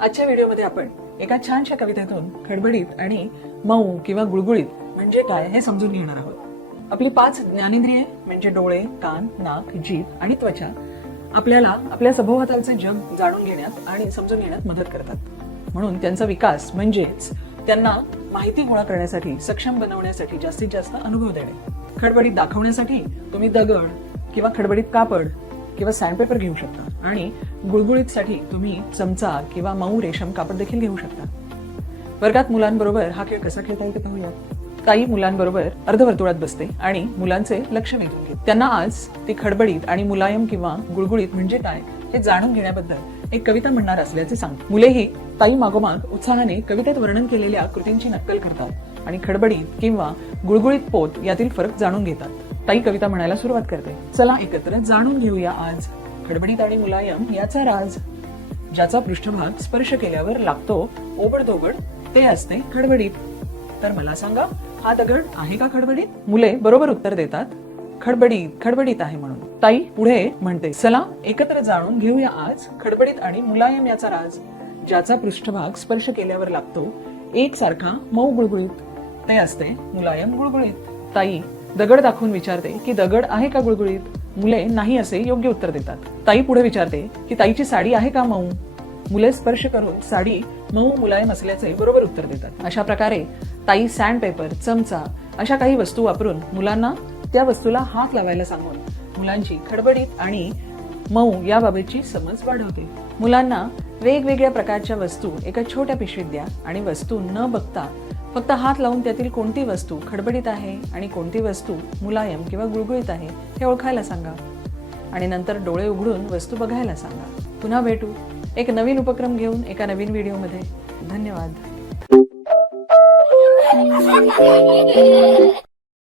आजच्या व्हिडिओमध्ये आपण एका छानशा कवितेतून खडबडीत आणि मऊ किंवा गुळगुळीत म्हणजे काय हे समजून घेणार आहोत। आपली 5 ज्ञानेंद्रिये म्हणजे डोळे, कान, नाक, जीभ आणि त्वचा आपल्याला आपल्या सभोवतालचे जग जाणून घेण्यात आणि समजून घेण्यात मदत करतात। म्हणून त्यांचा विकास म्हणजेच त्यांना माहिती गोळा करण्यासाठी, सक्षम बनवण्यासाठी जास्तीत जास्त अनुभव देणे। खडबडीत दाखवण्यासाठी तुम्ही दगड किंवा खडबडीत कापड किंवा सँडपेपर घेऊ शकता आणि गुळगुळीतसाठी तुम्ही चमचा किंवा मऊ रेशम कापड देखील घेऊ शकता। वर्गात मुलांबरोबर हा खेळ कसा खेळता येतो पाहूया। ताई मुलांबरोबर अर्धवर्तुळात बसते आणि मुलांचे लक्ष वेधून घेते। त्यांना आज ती खडबडीत आणि मुलायम किंवा गुळगुळीत म्हणजे काय हे जाणून घेण्याबद्दल एक कविता म्हणणार असल्याचे सांगते। मुलेही ताई मागोमाग उत्साहाने कवितेत वर्णन केलेल्या कृतींची नक्कल करतात आणि खडबडीत किंवा गुळगुळीत पोत यातील फरक जाणून घेतात। ताई कविता म्हणायला सुरुवात करते। चला एकत्र जाणून घेऊया आज खडबडीत आणि मुलायम याचा राज, ज्याचा पृष्ठभाग स्पर्श केल्यावर लागतो ओबडधोबड ते असते खडबडीत। तर मला सांगा, हा दगड आहे का खडबडीत? मुले बरोबर उत्तर देतात, खडबडीत खडबडीत आहे म्हणून। ताई पुढे म्हणते, चला एकत्र जाणून घेऊया आज खडबडीत आणि मुलायम याचा राज, ज्याचा पृष्ठभाग स्पर्श केल्यावर लागतो एकसारखा मऊ गुळगुळीत ते असते मुलायम गुळगुळीत। ताई दगड दाखवून विचारते की दगड आहे का गुळगुळीत? मुले नाही असे योग्य उत्तर देतात। ताई पुढे विचारते की ताईची साडी आहे का मऊ? मुले स्पर्श करून साडी मऊ मुलायम असल्याचे बरोबर उत्तर देतात। अशा प्रकारे ताई सँडपेपर, चमचा अशा काही वस्तू वापरून मुलांना त्या वस्तूला हात लावायला सांगून मुलांची खडबडीत आणि मऊ याबाबतची समज वाढवते। मुलांना वेगवेगळ्या प्रकारच्या वस्तू एका छोट्या पिशवीत द्या आणि वस्तू न बघता फक्त हात लावून त्यातील कोणती वस्तू खडबडीत आहे आणि कोणती वस्तू मुलायम किंवा गुळगुळीत आहे हे ओळखायला सांगा आणि नंतर डोळे उघडून वस्तू बघायला सांगा। पुन्हा भेटू एक नवीन उपक्रम घेऊन एका नवीन व्हिडिओमध्ये। धन्यवाद।